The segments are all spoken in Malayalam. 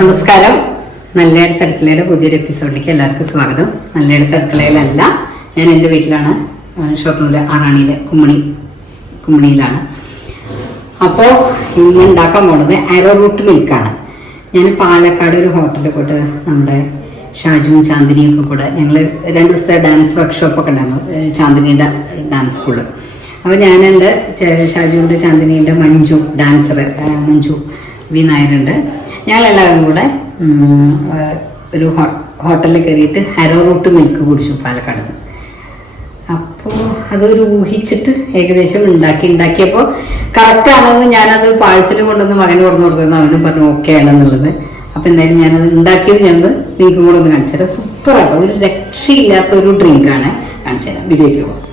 നമസ്കാരം. നല്ലയിടത്ത് അടുക്കളയുടെ പുതിയൊരു എപ്പിസോഡിലേക്ക് എല്ലാവർക്കും സ്വാഗതം. നല്ലയിടത്ത് അടുക്കളയിലല്ല ഞാൻ എന്റെ വീട്ടിലാണ് ഷൊർണൂർ ആറാണിയിലെ കുമ്മണി കുമ്മണിയിലാണ്. അപ്പോൾ ഇന്ന് ഉണ്ടാക്കാൻ പോണത് ആരോ റൂട്ട് മിൽക്കാണ് ഞാൻ പാലക്കാട് ഒരു ഹോട്ടലിൽ പോയിട്ട് നമ്മുടെ ഷാജുവും ചാന്ദിനിയും ഒക്കെ കൂടെ ഞങ്ങൾ രണ്ട് ദിവസത്തെ ഡാൻസ് വർക്ക്ഷോപ്പൊക്കെ ഉണ്ടായിരുന്നു ചാന്ദിനിയുടെ ഡാൻസ് സ്കൂൾ അപ്പോൾ ഞാൻ എന്റെ ഷാജുവിന്റെ ചാന്ദിനിയുടെ മഞ്ജു ഡാൻസർ മഞ്ജു വി നായരുണ്ട്. ഞങ്ങളെല്ലാവരും കൂടെ ഒരു ഹോട്ടലിൽ കയറിയിട്ട് ഹരോ റൂട്ട് മിൽക്ക് കുടിച്ചു പാലക്കാട്. അപ്പോൾ അതൊരു ഊഹിച്ചിട്ട് ഏകദേശം ഉണ്ടാക്കി ഉണ്ടാക്കിയപ്പോൾ കറക്റ്റ് ആണെന്ന് ഞാനത് പാഴ്സൽ കൊണ്ടുവന്ന് മകന് കൊടുന്നു കൊടുത്തെന്ന് അവനും പറഞ്ഞു ഓക്കെ ആണെന്നുള്ളത്. അപ്പം എന്തായാലും ഞാനത് ഉണ്ടാക്കിയത് ഞാൻ നിങ്ങൾക്ക് കൂടെ ഒന്ന് കാണിച്ചു തരാം. സൂപ്പറാണ് ഒരു രക്ഷയില്ലാത്ത ഒരു ഡ്രിങ്കാണ് കാണിച്ചു തരാം. വീഡിയോയ്ക്ക് പോകാം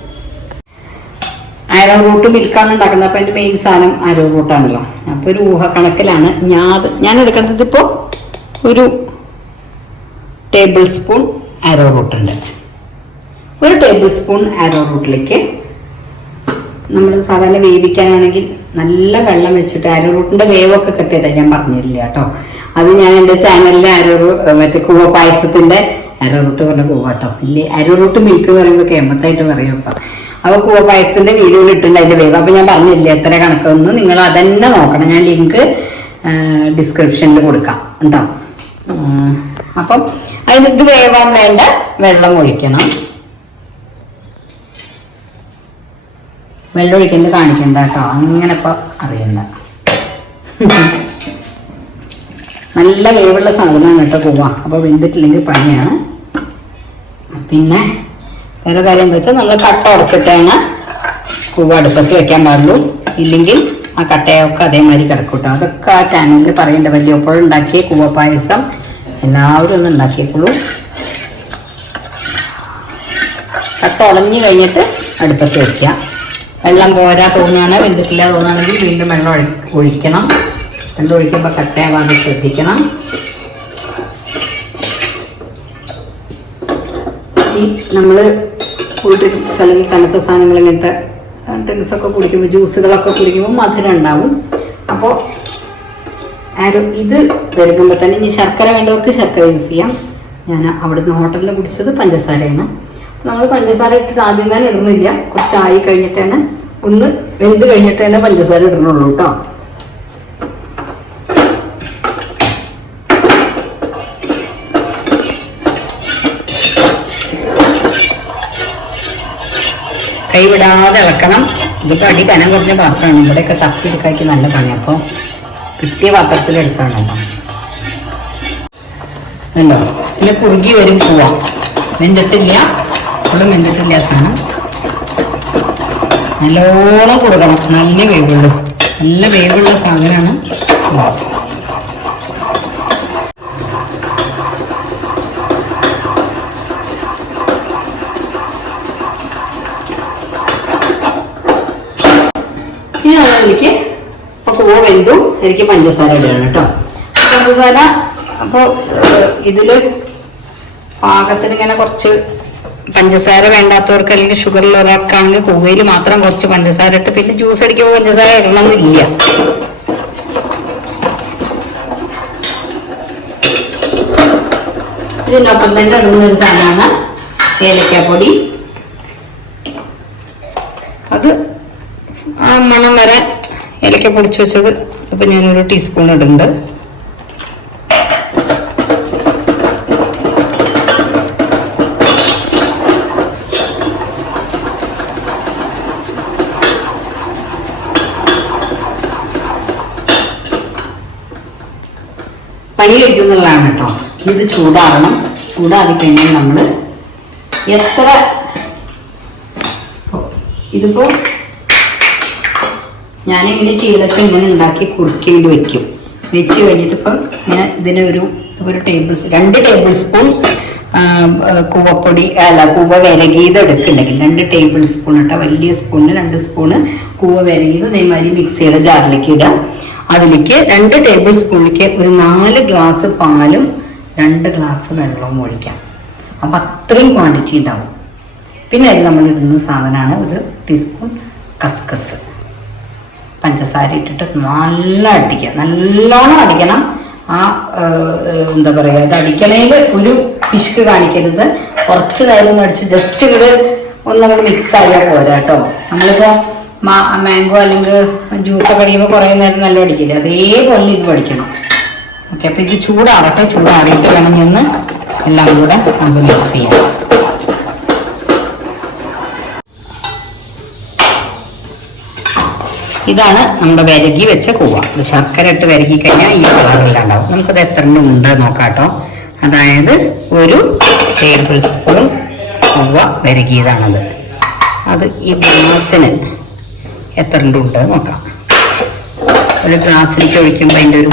ആരോ റൂട്ട് മിൽക്കാണ് ഉണ്ടാക്കുന്നത് അപ്പോൾ എന്റെ മെയിൻ സാധനം ആരോ റൂട്ടാണല്ലോ അപ്പൊ ഒരു ഊഹ കണക്കിലാണ് ഞാൻ ഞാൻ എടുക്കുന്നത് ഇപ്പോ ഒരു ടേബിൾ സ്പൂൺ ആരോ റൂട്ട് ഉണ്ട്. ഒരു ടേബിൾ സ്പൂൺ ആരോ റൂട്ടിലേക്ക് നമ്മൾ സാധാരണ വേവിക്കാനാണെങ്കിൽ നല്ല വെള്ളം വെച്ചിട്ട് ആരോ റൂട്ടിന്റെ വേവൊക്കെ കൃത്യമായിട്ട് ഞാൻ പറഞ്ഞില്ല കേട്ടോ. അത് ഞാൻ എന്റെ ചാനലിലെ ആരോ മറ്റേ കൂവ പായസത്തിന്റെ ആരോ റൂട്ട് പറഞ്ഞ കൂവ കേട്ടോ. ഇല്ലേ? ആരോ റൂട്ട് മിൽക്ക് എന്ന് പറയുമ്പോൾ കേമത്തായിട്ട് പറയും അപ്പം അപ്പോൾ കൂവ പായസത്തിന്റെ വീഡിയോയിൽ ഇട്ടുണ്ട് അതിന്റെ വേവ്. അപ്പൊ ഞാൻ പറഞ്ഞില്ല എത്ര കണക്കൊന്നും? നിങ്ങൾ അതന്നെ നോക്കണം. ഞാൻ ലിങ്ക് ഡിസ്ക്രിപ്ഷനിൽ കൊടുക്കാം. ഉം. അപ്പം അതിന് ഇത് വേവാൻ വേണ്ട വെള്ളം ഒഴിക്കണം. വെള്ളം ഒഴിക്കുന്നത് കാണിക്കണ്ട കേട്ടോ. അങ്ങനെ ഇപ്പൊ അറിയണ്ട. നല്ല വേവുള്ള സാധനമാണ് കേട്ടോ പോവാ. അപ്പോൾ വെന്തിട്ടില്ലെങ്കിൽ പണിയാണ്. പിന്നെ വേറെ കാര്യം എന്താ വെച്ചാൽ നമ്മൾ കട്ട ഉടച്ചിട്ടാണ് പൂവ് അടുപ്പത്ത് വെക്കാൻ പാടുള്ളൂ. ഇല്ലെങ്കിൽ ആ കട്ടയൊക്കെ അതേമാതിരി കിടക്കും കേട്ടോ അതൊക്കെ ആ ചാനലിൽ പറയണ്ട. വലിയപ്പോഴും ഉണ്ടാക്കിയ കൂവ പായസം. എല്ലാവരും ഒന്ന് ഉണ്ടാക്കിയേക്കുള്ളൂ. കട്ട ഉളഞ്ഞു കഴിഞ്ഞിട്ട് അടുപ്പത്ത് വെക്കാം വെള്ളം പോരാ തോന്നുകയാണ് വെന്തിട്ടില്ല തോന്നുകയാണെങ്കിൽ വീണ്ടും വെള്ളം ഒഴി- ഒഴിക്കണം. വെള്ളം ഒഴിക്കുമ്പോൾ കട്ടയാവാതെ ശ്രദ്ധിക്കണം. ഈ നമ്മൾ കൂൾ ഡ്രിങ്ക്സ് അല്ലെങ്കിൽ തണുത്ത സാധനങ്ങൾ ഇങ്ങനത്തെ ഡ്രിങ്ക്സ് ഒക്കെ കുടിക്കുമ്പോൾ ജ്യൂസുകളൊക്കെ കുടിക്കുമ്പോൾ മധുരം ഉണ്ടാവും. അപ്പോൾ ആരോ ഇത് വരുമ്പോൾ തന്നെ ഇനി ശർക്കര വേണ്ടവർക്ക് ശർക്കര യൂസ് ചെയ്യാം. ഞാൻ അവിടുന്ന് ഹോട്ടലിൽ കുടിച്ചത് പഞ്ചസാരയാണ്. നമ്മൾ പഞ്ചസാര ഇട്ടിട്ട് ആദ്യം തന്നെ ഇടുന്നില്ല കുറച്ചായി കഴിഞ്ഞിട്ടാണ് ഒന്ന് വെന്ത് കഴിഞ്ഞിട്ടാണ് പഞ്ചസാര ഇടുന്നുള്ളൂ കേട്ടോ. കൈവിടാതെ ഇളക്കണം. ഇതിപ്പോൾ അടി കനം കുറഞ്ഞ പാത്രമാണ്. ഇവിടെയൊക്കെ തപ്പി എടുക്കാക്കി നല്ല പണി അപ്പോൾ കിട്ടിയ പാത്രത്തിൽ എടുക്കണം ഉണ്ടോ പിന്നെ കുറുകി വരും പോവാം. വെന്തിട്ടില്ല. ഇപ്പോഴും വെന്തിട്ടില്ല ആ സാധനം. നല്ലോണം കുറുകണം. നല്ല വേവുള്ളൂ. നല്ല വേവുള്ള സാധനമാണ്. ഉവ്വ. ഇപ്പൊ കൂവ വെന്തു എനിക്ക് പഞ്ചസാര ഇടണം കേട്ടോ പഞ്ചസാര അപ്പോൾ ഇതിൽ പാകത്തിന് ഇങ്ങനെ കുറച്ച് പഞ്ചസാര വേണ്ടാത്തവർക്ക് അല്ലെങ്കിൽ ഷുഗറിൽ ഒരാൾക്കാണെങ്കിൽ കൂവയിൽ മാത്രം കുറച്ച് പഞ്ചസാര ഇട്ട് പിന്നെ ജ്യൂസ് അടിക്കുമ്പോൾ പഞ്ചസാര ഇടണമെന്നില്ല ഇതിനൊപ്പം തന്നെ ഇടുന്ന ഒരു സാധനമാണ് ഏലക്കാപ്പൊടി അത് ആ മണം വരെ ഏലക്ക പൊടിച്ചു വെച്ചത് ഇപ്പം ഞാനൊരു ടീസ്പൂൺ ഇടുന്നുണ്ട്. പണി കഴിക്കുന്നതാണ് കേട്ടോ. ഇത് ചൂടാറണം ചൂടാറി കഴിഞ്ഞാൽ നമ്മൾ എത്ര ഇതിപ്പോൾ ഞാനിങ്ങനെ ചെയ്തൊക്കെ ഇങ്ങനെ ഉണ്ടാക്കി കുറുക്കേണ്ടി വെക്കും. വെച്ച് കഴിഞ്ഞിട്ട് ഇപ്പം ഞാൻ ഇതിനൊരു ഒരു ടേബിൾ രണ്ട് ടേബിൾ സ്പൂൺ കൂവപ്പൊടി അല്ല കൂവ വിരകിയത് എടുക്കുന്നുണ്ടെങ്കിൽ രണ്ട് ടേബിൾ സ്പൂൺ ഇട്ട വലിയ സ്പൂണിന് രണ്ട് സ്പൂണ് കൂവ വിരകിയത് മിക്സ് മിക്സിയുടെ ജാറിലേക്ക് ഇടാം അതിലേക്ക് രണ്ട് ടേബിൾ സ്പൂണിലേക്ക് ഒരു നാല് ഗ്ലാസ് പാലും രണ്ട് ഗ്ലാസ് വെള്ളവും ഒഴിക്കാം. അപ്പം അത്രയും ക്വാണ്ടിറ്റി ഉണ്ടാവും. പിന്നെ അതിൽ നമ്മൾ ഇടുന്ന സാധനമാണ് ഒരു ടീസ്പൂൺ കസ്കസ്. പഞ്ചസാര ഇട്ടിട്ട് നല്ല അടിക്കുക. നല്ലോണം അടിക്കണം. ആ എന്താ പറയുക ഇത് അടിക്കണേൽ ഒരു പിശുക്ക് കാണിക്കരുത്. കുറച്ച് നേരം ഒന്ന് അടിച്ച് ജസ്റ്റ് ഇവിടെ ഒന്നങ്ങോട്ട് മിക്സ് ആയാൽ പോരാ കേട്ടോ. നമ്മളിപ്പോ മാംഗോ അല്ലെങ്കിൽ ജ്യൂസ് ഒക്കെ അടിക്കുമ്പോൾ കുറേ നേരം നല്ല അടിക്കില്ല? അതേപോലെ ഇത് പഠിക്കണം. ഓക്കെ അപ്പം ഇത് ചൂടാകട്ടെ ചൂടാറിയിട്ട് വേണമെങ്കിൽ ഒന്ന് എല്ലാം കൂടെ നമുക്ക് മിക്സ് ചെയ്യാം. ഇതാണ് നമ്മുടെ വിരകി വെച്ച കൂവ. ശർക്കര ഇട്ട് വിരകി കഴിഞ്ഞാൽ ഈ കളറിലുണ്ടാവും. നമുക്കത് എത്ര എണ്ണം ഉണ്ട് നോക്കാട്ടോ. കേട്ടോ അതായത് ഒരു ടേബിൾ സ്പൂൺ കൂവ വിരകിയതാണത്. അത് ഈ ഗ്ലാസ്സിന് എത്ര ഉണ്ട് നോക്കാം. ഒരു ഗ്ലാസ്സിലേക്ക് ഒഴിക്കുമ്പോൾ അതിന്റെ ഒരു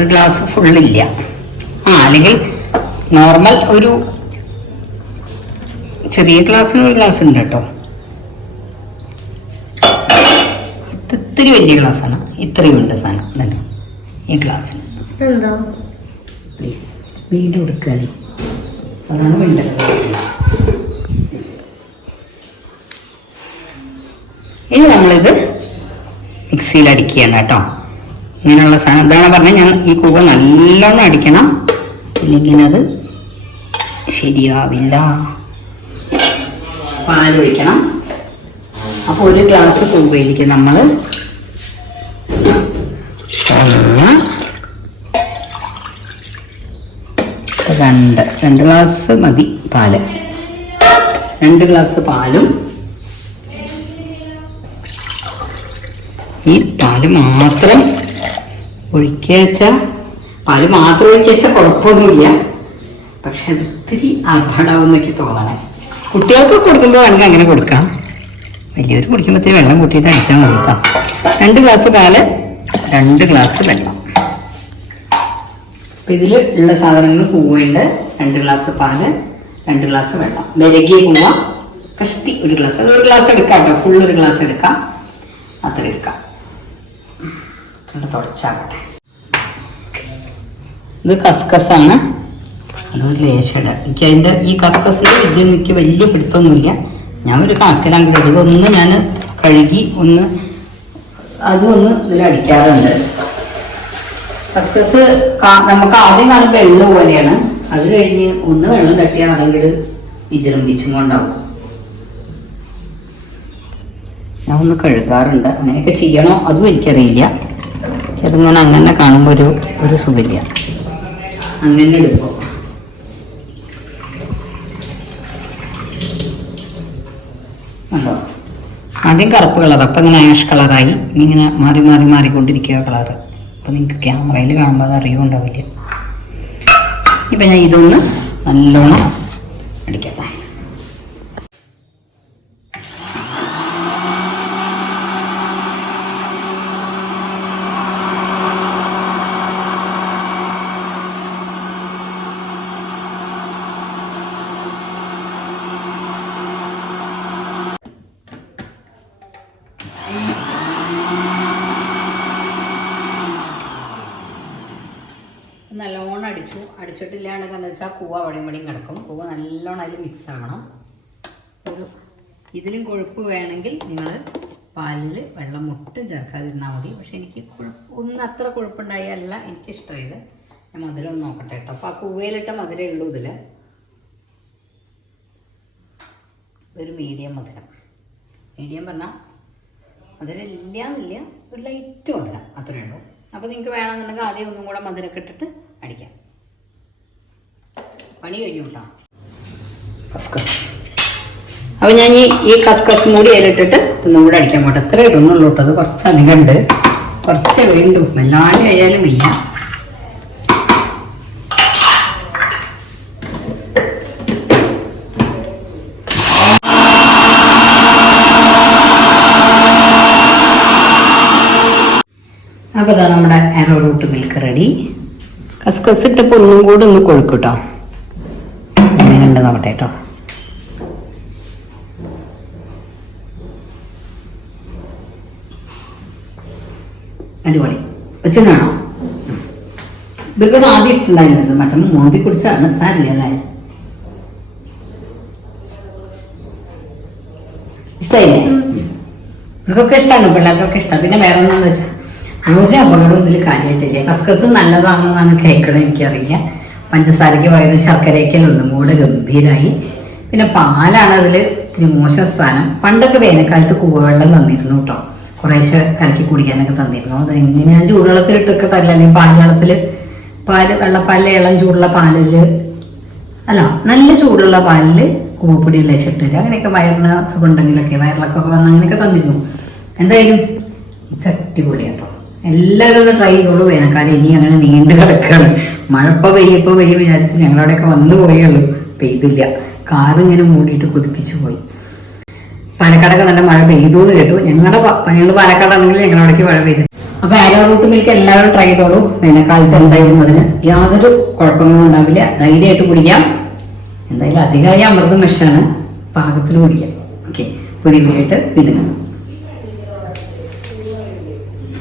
ഒരു ഗ്ലാസ് ഫുള്ളില്ല ആ അല്ലെങ്കിൽ നോർമൽ ഒരു ചെറിയ ഗ്ലാസ്സിന് ഒരു ഗ്ലാസ് ഉണ്ട് കേട്ടോ. ഇത് ഇത്തിരി വലിയ ഗ്ലാസ്സാണ് ഇത്രയും ഉണ്ട് സാധനം. തന്നെ ഈ ഗ്ലാസ്സിന് പ്ലീസ് വീണ്ടും എടുക്കാതെ അതാണ് വേണ്ടത്. ഇനി നമ്മളിത് മിക്സിയിൽ അടിക്കുകയാണ് കേട്ടോ. ഇങ്ങനെയുള്ള സാധനം. എന്താണ് പറഞ്ഞത് ഞാൻ ഈ കൂക നല്ലോണം അടിക്കണം. ഇല്ലെങ്കിൽ അത് ശരിയാവില്ല. പാലൊഴിക്കണം അപ്പോൾ ഒരു ഗ്ലാസ് കൂവയിലേക്ക് നമ്മൾ രണ്ട് രണ്ട് ഗ്ലാസ് മതി പാൽ. രണ്ട് ഗ്ലാസ് പാലും. ഈ പാൽ മാത്രം ഒഴിക്കച്ച പാൽ മാത്രം ഒഴിക്കച്ച കുഴപ്പമൊന്നുമില്ല. പക്ഷെ അത് ഒത്തിരി അർഭടാവും എന്നൊക്കെ തോന്നണേ. കുട്ടികൾക്ക് കൊടുക്കുമ്പോൾ വേണമെങ്കിൽ അങ്ങനെ കൊടുക്കാം. വലിയവർ കുടിക്കുമ്പോഴത്തേക്ക് വെള്ളം കൂട്ടിയിട്ട് അടിച്ചാൽ മതി കേട്ടോ. രണ്ട് ഗ്ലാസ് പാൽ രണ്ട് ഗ്ലാസ് വെള്ളം. അപ്പം ഇതിൽ ഉള്ള സാധനങ്ങൾ കൂവയുണ്ട് രണ്ട് ഗ്ലാസ് പാൽ രണ്ട് ഗ്ലാസ് വെള്ളം. വിരകിയ കൂവ കഷ്ടി ഒരു ഗ്ലാസ് അത് ഒരു ഗ്ലാസ് എടുക്കാം കേട്ടോ. ഫുൾ ഒരു ഗ്ലാസ് എടുക്കാം. അത്ര എടുക്കാം കണ്ട് തുടച്ചാകട്ടെ ഇത് കസ്കസാണ്. അതൊരു ലേശട. എനിക്ക് അതിന്റെ ഈ കസ്കസിന്റെ വലിയ എനിക്ക് വലിയ പിടുത്തമൊന്നുമില്ല ഞാൻ ഒരു കണക്കിനങ്ങനെ ഇടും. ഒന്ന് ഞാൻ കഴുകി ഒന്ന് അതും ഒന്ന് ഇതിൽ അടിക്കാറുണ്ട്. കസ്കസ് നമുക്ക് ആദ്യം കാണുമ്പോൾ വെള്ളം പോലെയാണ്. അത് കഴിഞ്ഞ് ഒന്ന് വെള്ളം തട്ടിയാൽ അതെങ്കിൽ വിജൃംഭിച്ചും കൊണ്ടാവും ഞാൻ ഒന്ന് കഴുകാറുണ്ട്. അങ്ങനെയൊക്കെ ചെയ്യണോ? അതും എനിക്കറിയില്ല. അതിങ്ങനെ അങ്ങനെ കാണുമ്പോൾ ഒരു ഒരു സുഖമില്ല. അങ്ങനെ ആദ്യം കറുപ്പ് കളർ അപ്പം ഇങ്ങനെ ആഷ് കളറായി. ഇങ്ങനെ മാറി മാറി മാറിക്കൊണ്ടിരിക്കുക കളറ്. അപ്പം നിങ്ങൾക്ക് ക്യാമറയിൽ കാണുമ്പോൾ അത് അറിയുണ്ടാവില്ല ഇപ്പം ഞാൻ ഇതൊന്ന് നല്ലോണം അടിക്കട്ടെ നല്ലോണം അടിച്ചു എന്ന് വെച്ചാൽ കൂവ അവിടെയും ഇവിടെയും കിടക്കും. കൂവ നല്ലോണം അതിൽ മിക്സ് ആവണം. ഒരു ഇതിലും കൊഴുപ്പ് വേണമെങ്കിൽ നിങ്ങൾ പാലിൽ വെള്ളം ഒട്ടും ചേർക്കാതിരുന്നാൽ മതി. പക്ഷെ എനിക്ക് കൊഴുപ്പ് ഒന്നും അത്ര കൊഴുപ്പുണ്ടായല്ല എനിക്കിഷ്ടമായത്. ഞാൻ മധുരം ഒന്ന് നോക്കട്ടെ കേട്ടോ. അപ്പോൾ ആ കൂവയിലിട്ട മധുരമേ ഉള്ളൂ ഇതിൽ ഒരു മീഡിയം മധുരം. മീഡിയം പറഞ്ഞാൽ മധുരം ഇല്ല എന്നില്ല ഒരു ലൈറ്റ് മധുരം. അത്രയേ ഉള്ളൂ. അപ്പോൾ നിങ്ങൾക്ക് വേണമെന്നുണ്ടെങ്കിൽ ആദ്യം ഒന്നും കൂടെ മധുരമൊക്കെ ഇട്ടിട്ട് അടിക്കാം. പണി കഴിഞ്ഞു കേട്ടോ കസ്കസ് ഞാൻ ഈ ഈ കസ്കസ് മൂടി അതിലിട്ടിട്ട് ഒന്നും കൂടെ അടിക്കാൻ പോട്ടെ. എത്ര ഇടുന്നുള്ളൂ കേട്ടോ. അത് കുറച്ചധികം ഉണ്ട്. കുറച്ച് വീണ്ടും. എല്ലാവരും ആയാലും വയ്യ. അപ്പോൾ നമ്മുടെ ആരോ റൂട്ട് മിൽക്ക് റെഡി കസ്കസ് ഇട്ടപ്പോൾ ഒന്നും കൂടെ ഒന്ന് കൊഴുക്കും കേട്ടോ എങ്ങനെയുണ്ടെന്ന് നോക്കട്ടെ കേട്ടോ. അടിപൊളി. വെച്ചിട്ടാണോ ഇവർക്ക് ആദ്യം ഇഷ്ടമുണ്ടായിരുന്നത് മറ്റൊന്ന് മോന്തി കുടിച്ചാണ് സാരില്ല അല്ലേ? ഇഷ്ടമായില്ലേ ഇവർക്കൊക്കെ ഇഷ്ടമാണ് പിള്ളേർക്കൊക്കെ ഇഷ്ടം. പിന്നെ വേറെ എന്താണെന്ന് വെച്ചാൽ ഒരു അപകടവും ഇതിൽ കാര്യമായിട്ടില്ല കസ്കസ് നല്ലതാണെന്നാണ് കേൾക്കണം എനിക്കറിയാം പഞ്ചസാരയ്ക്ക് പകരം ശർക്കരയ്ക്കൽ ഒന്നും കൂടെ ഗംഭീരമായി പിന്നെ പാലാണ് അതിൽ ഇത്തിരി മോശം സ്ഥാനം പണ്ടൊക്കെ വേനൽക്കാലത്ത് കൂവവെള്ളം തന്നിരുന്നു കേട്ടോ കുറേശ്ശെ കലക്കി കുടിക്കാനൊക്കെ തന്നിരുന്നു. അത് എങ്ങനെയാണ് ചൂടുവെള്ളത്തിലിട്ടൊക്കെ തരില്ല. അല്ലെങ്കിൽ പാൽവെള്ളത്തിൽ പാൽ വെള്ളപ്പാലിൽ ഇളം ചൂടുള്ള പാലിൽ അല്ല നല്ല ചൂടുള്ള പാലിൽ കൂവപ്പൊടി ലശിട്ടില്ല അങ്ങനെയൊക്കെ വയറിന് അസുഖം ഉണ്ടെങ്കിലൊക്കെ വയറിളക്കൊക്കെ വന്ന് അങ്ങനെയൊക്കെ തന്നിരുന്നു. എന്തായാലും ഇത് അടിപൊളിയാട്ടോ. എല്ലാവരും ഒന്ന് ട്രൈ ചെയ്തോളൂ. വേനൽക്കാലം ഇനി അങ്ങനെ നീണ്ടു കിടക്കാണ്. മഴപ്പ പെയ്യപ്പോ പെയ്യപ്പോൾ പെയ്യ വിചാരിച്ച് ഞങ്ങളവിടെയൊക്കെ വന്നു പോയുള്ളൂ പെയ്തില്ല. കാറിങ്ങനെ മൂടിയിട്ട് കുതിപ്പിച്ചു പോയി. പാലക്കാടൊക്കെ നല്ല മഴ പെയ്തു എന്ന് കേട്ടു. ഞങ്ങളുടെ ഞങ്ങൾ പാലക്കാടാണെങ്കിൽ ഞങ്ങളവിടേക്ക് മഴ പെയ്തു. അപ്പൊ ആരോ റൂട്ട് മിൽക്ക് എല്ലാവരും ട്രൈ ചെയ്തോളൂ. വേനൽക്കാലത്ത് എന്തായാലും അതിന് യാതൊരു കുഴപ്പങ്ങളും ഉണ്ടാവില്ല. ധൈര്യമായിട്ട് കുടിക്കാം. എന്തായാലും അധികമായി അമൃതം വിഷമാണ് പാകത്തിൽ കുടിക്കാം. ഓക്കെ പുതിയ വീഡിയോ ആയിട്ട് വീണ്ടും